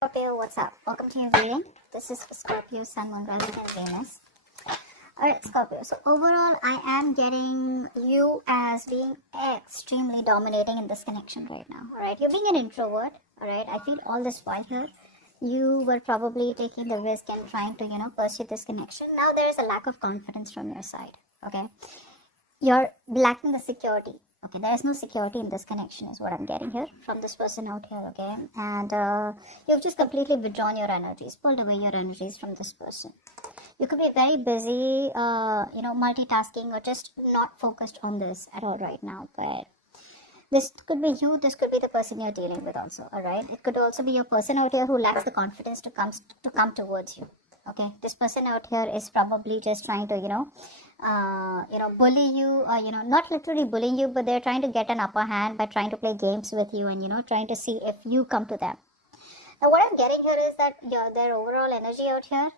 Scorpio, what's up? Welcome to your reading. This is for Scorpio, Sun, Moon, Rising, and Venus. Alright, Scorpio. So overall, I am getting you as being extremely dominating in this connection right now. Alright, you're being an introvert. Alright, I feel all this while here, you were probably taking the risk and trying to, pursue this connection. Now there is a lack of confidence from your side. Okay, you're lacking the security. Okay, there is no security in this connection is what I'm getting here from this person out here. Okay, and you've just completely withdrawn your energies, pulled away your energies from this person. You could be very busy, multitasking, or just not focused on this at all right now. But this could be you, this could be the person you're dealing with also. All right, it could also be your person out here who lacks the confidence to come towards you. Okay, this person out here is probably just trying to bully you, or not literally bullying you, but they're trying to get an upper hand by trying to play games with you and trying to see if you come to them. Now what I'm getting here is that their overall energy out here,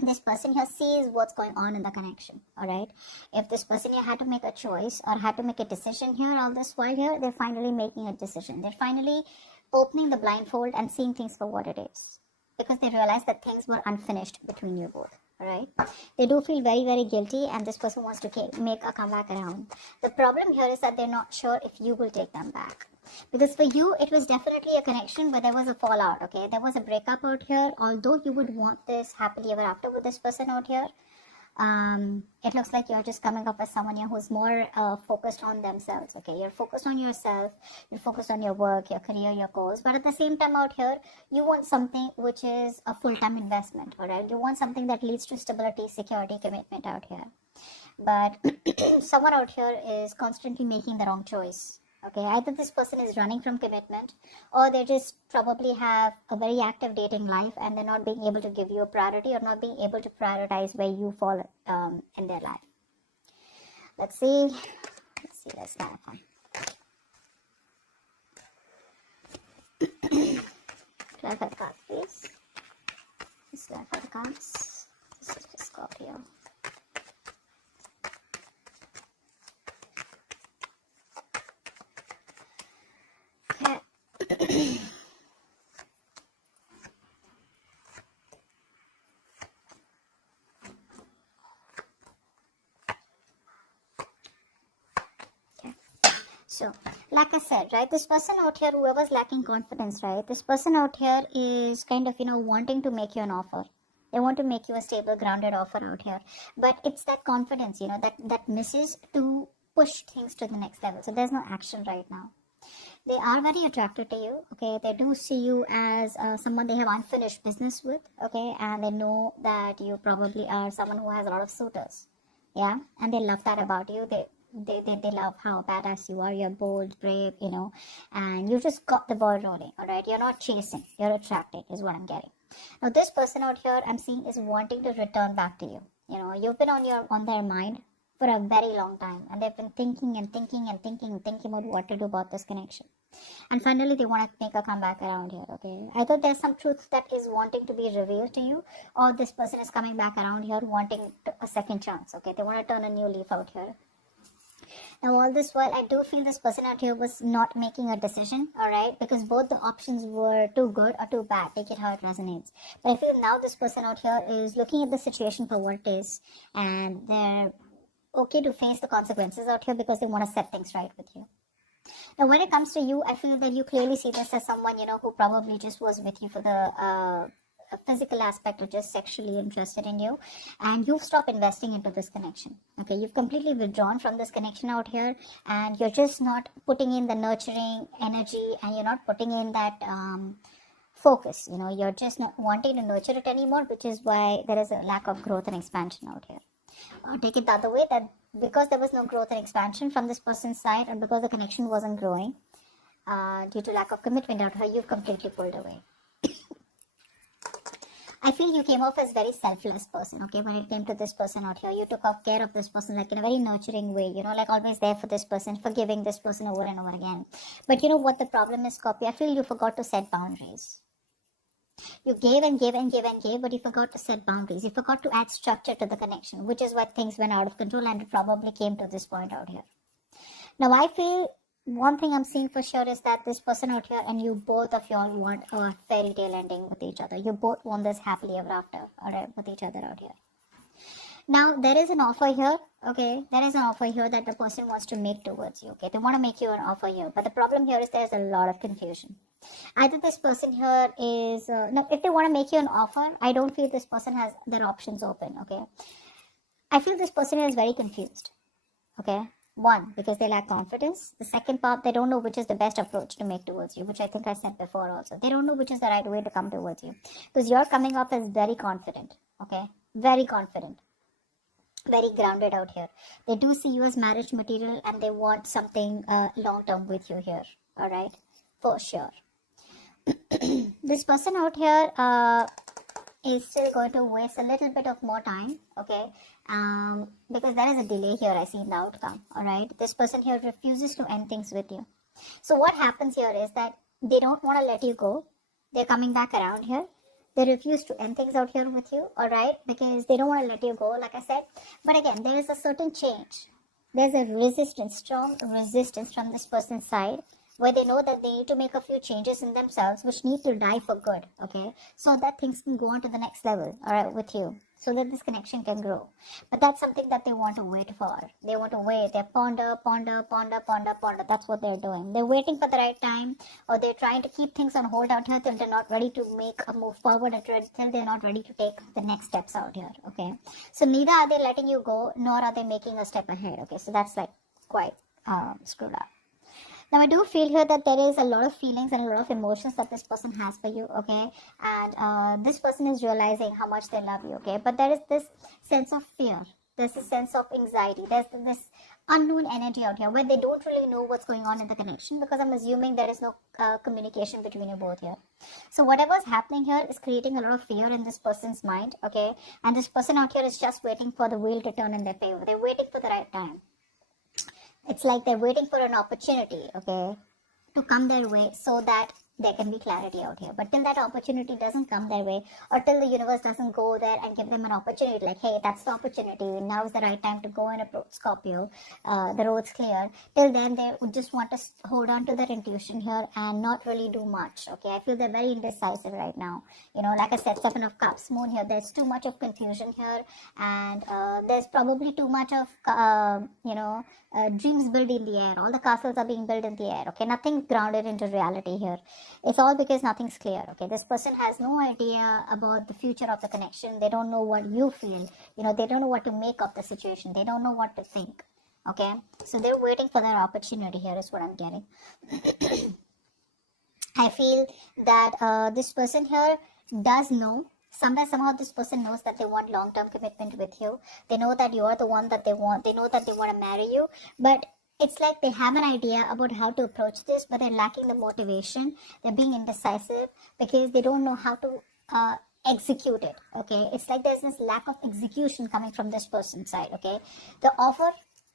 this person here sees what's going on in the connection. All right, if this person here had to make a choice or had to make a decision here all this while here, they're finally making a decision. They're finally opening the blindfold and seeing things for what it is, because they realize that things were unfinished between you both. Alright, they do feel very, very guilty, and this person wants to make a comeback around. The problem here is that they're not sure if you will take them back, because for you it was definitely a connection, but there was a fallout. Okay, there was a breakup out here. Although you would want this happily ever after with this person out here, it looks like you're just coming up as someone here who's more focused on themselves. Okay, you're focused on yourself, you're focused on your work, your career, your goals, but at the same time out here you want something which is a full-time investment. All right, you want something that leads to stability, security, commitment out here. But someone out here is constantly making the wrong choice. Okay, either this person is running from commitment, or they just probably have a very active dating life and they're not being able to give you a priority, or not being able to prioritize where you fall in their life. Let's clarify. Clarify the cards, please. Let's clarify the cards. This is for Scorpio. So, like I said, right, this person out here, whoever's lacking confidence, right, this person out here is kind of, wanting to make you an offer. They want to make you a stable, grounded offer out here. But it's that confidence, that misses to push things to the next level. So there's no action right now. They are very attracted to you. Okay, they do see you as someone they have unfinished business with. Okay, and they know that you probably are someone who has a lot of suitors. Yeah, and they love that about you. They love how badass you are. You're bold, brave, and you just got the ball rolling. All right, you're not chasing, you're attracted is what I'm getting. Now this person out here I'm seeing is wanting to return back to you. You've been on their mind for a very long time, and they've been thinking about what to do about this connection, and finally they want to make a comeback around here. Okay, either there's some truth that is wanting to be revealed to you, or this person is coming back around here wanting a second chance. Okay, they want to turn a new leaf out here. Now all this while I do feel this person out here was not making a decision. All right, because both the options were too good or too bad. Take it how it resonates. But I feel now this person out here is looking at the situation for what it is, and they're okay to face the consequences out here because they want to set things right with you. Now when it comes to you, I feel that you clearly see this as someone who probably just was with you for the physical aspect, or just sexually interested in you, and you've stopped investing into this connection. Okay, you've completely withdrawn from this connection out here, and you're just not putting in the nurturing energy, and you're not putting in that focus. You're just not wanting to nurture it anymore, which is why there is a lack of growth and expansion out here. Take it the other way, that because there was no growth and expansion from this person's side, and because the connection wasn't growing due to lack of commitment out here, you've completely pulled away. I feel you came off as very selfless person. Okay, when it came to this person out here, you took care of this person like in a very nurturing way, like always there for this person, forgiving this person over and over again. But you know what the problem is, Scorpio? I feel you forgot to set boundaries. You gave and gave and gave and gave, but you forgot to set boundaries. You forgot to add structure to the connection, which is why things went out of control and it probably came to this point out here. Now I feel one thing I'm seeing for sure is that this person out here and you, both of y'all, want a fairy tale ending with each other. You both want this happily ever after, alright, with each other out here. Now, there is an offer here, okay? There is an offer here that the person wants to make towards you, okay? They want to make you an offer here. But the problem here is there's a lot of confusion. Either this person here is... no, if they want to make you an offer, I don't feel this person has their options open, okay? I feel this person here is very confused, okay? One, because they lack confidence. The second part, they don't know which is the best approach to make towards you, which I think I said before also. They don't know which is the right way to come towards you. Because you're coming off as very confident, okay? Very confident. Very grounded out here. They do see you as marriage material and they want something long term with you here. Alright? For sure. This person out here is still going to waste a little bit of more time. Okay? Because there is a delay here I see in the outcome. Alright? This person here refuses to end things with you. So what happens here is that they don't want to let you go. They're coming back around here. They refuse to end things out here with you, alright, because they don't want to let you go, like I said. But again, there is a certain change. There's a resistance, strong resistance from this person's side, where they know that they need to make a few changes in themselves, which need to die for good, okay, so that things can go on to the next level, alright, with you, so that this connection can grow. But that's something that they want to wait for. They want to wait. They ponder. That's what they're doing. They're waiting for the right time, or they're trying to keep things on hold out here till they're not ready to make a move forward, until they're not ready to take the next steps out here, okay? So neither are they letting you go, nor are they making a step ahead, okay? So that's like quite screwed up. Now, I do feel here that there is a lot of feelings and a lot of emotions that this person has for you, okay? And this person is realizing how much they love you, okay? But there is this sense of fear. There's a sense of anxiety. There's this unknown energy out here where they don't really know what's going on in the connection, because I'm assuming there is no communication between you both here. So whatever's happening here is creating a lot of fear in this person's mind, okay? And this person out here is just waiting for the wheel to turn in their favor. They're waiting for the right time. It's like they're waiting for an opportunity, okay, to come their way so that there can be clarity out here. But till that opportunity doesn't come their way, or till the universe doesn't go there and give them an opportunity, like, hey, that's the opportunity, now is the right time to go and approach Scorpio, the road's clear, till then they would just want to hold on to their intuition here and not really do much, okay? I feel they're very indecisive right now. You know, like I said, Seven of Cups, Moon here, there's too much of confusion here, and there's probably too much of, dreams built in the air. All the castles are being built in the air, okay? Nothing grounded into reality here. It's all because nothing's clear, okay? This person has no idea about the future of the connection. They don't know what you feel. You know, they don't know what to make of the situation. They don't know what to think, okay? So they're waiting for their opportunity here is what I'm getting. I feel that this person here does know. Somehow this person knows that they want long-term commitment with you. They know that you are the one that they want. They know that they want to marry you. But it's like they have an idea about how to approach this, but they're lacking the motivation. They're being indecisive because they don't know how to execute it, okay? It's like there's this lack of execution coming from this person's side, okay? The offer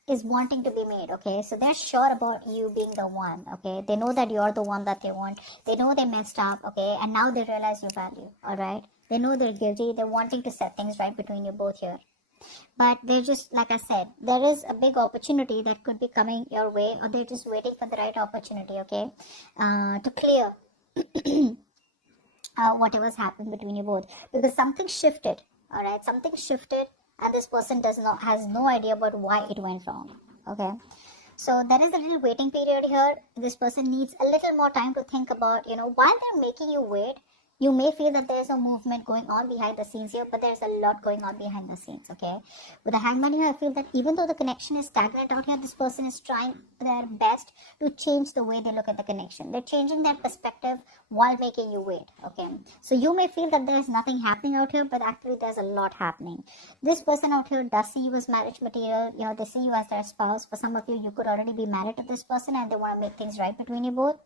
is wanting to be made, okay? So they're sure about you being the one, okay? They know that you're the one that they want. They know they messed up, okay? And now they realize your value, all right? They know they're guilty. They're wanting to set things right between you both here. But they're just, like I said, there is a big opportunity that could be coming your way, or they're just waiting for the right opportunity, okay, to clear whatever's happened between you both. Because something shifted, all right? Something shifted, and this person has no idea about why it went wrong, okay? So there is a little waiting period here. This person needs a little more time to think about, while they're making you wait, you may feel that there's a movement going on behind the scenes here, but there's a lot going on behind the scenes, okay? With the Hangman here, I feel that even though the connection is stagnant out here, this person is trying their best to change the way they look at the connection. They're changing their perspective while making you wait, okay? So you may feel that there's nothing happening out here, but actually there's a lot happening. This person out here does see you as marriage material. They see you as their spouse. For some of you, you could already be married to this person and they want to make things right between you both.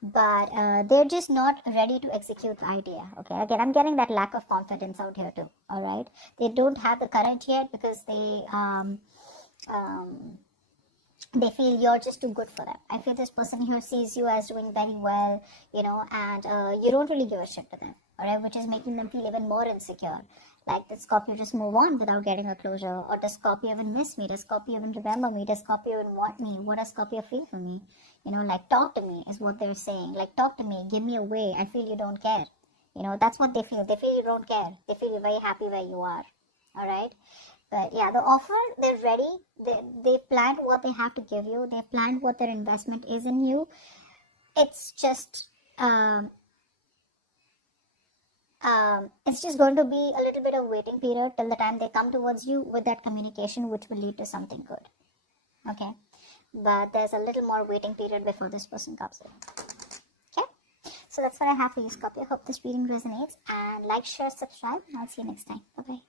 But they're just not ready to execute the idea, okay? Again, I'm getting that lack of confidence out here too, all right? They don't have the courage yet because they they feel you're just too good for them. I feel this person here sees you as doing very well, and you don't really give a shit to them, all right, which is making them feel even more insecure. Like, did Scorpio just move on without getting a closure? Or does Scorpio even miss me? Does Scorpio even remember me? Does Scorpio even want me? What does Scorpio feel for me? Like, talk to me is what they're saying. Like, talk to me, give me a way. I feel you don't care. That's what they feel. They feel you don't care. They feel you're very happy where you are, all right? But yeah, the offer, they're ready. They planned what they have to give you. They planned what their investment is in you. It's just it's just going to be a little bit of waiting period till the time they come towards you with that communication, which will lead to something good. Okay, but there's a little more waiting period before this person comes in. Okay, so that's what I have for you, Scorpio. Hope this reading resonates, and like, share, subscribe, and I'll see you next time. Bye bye.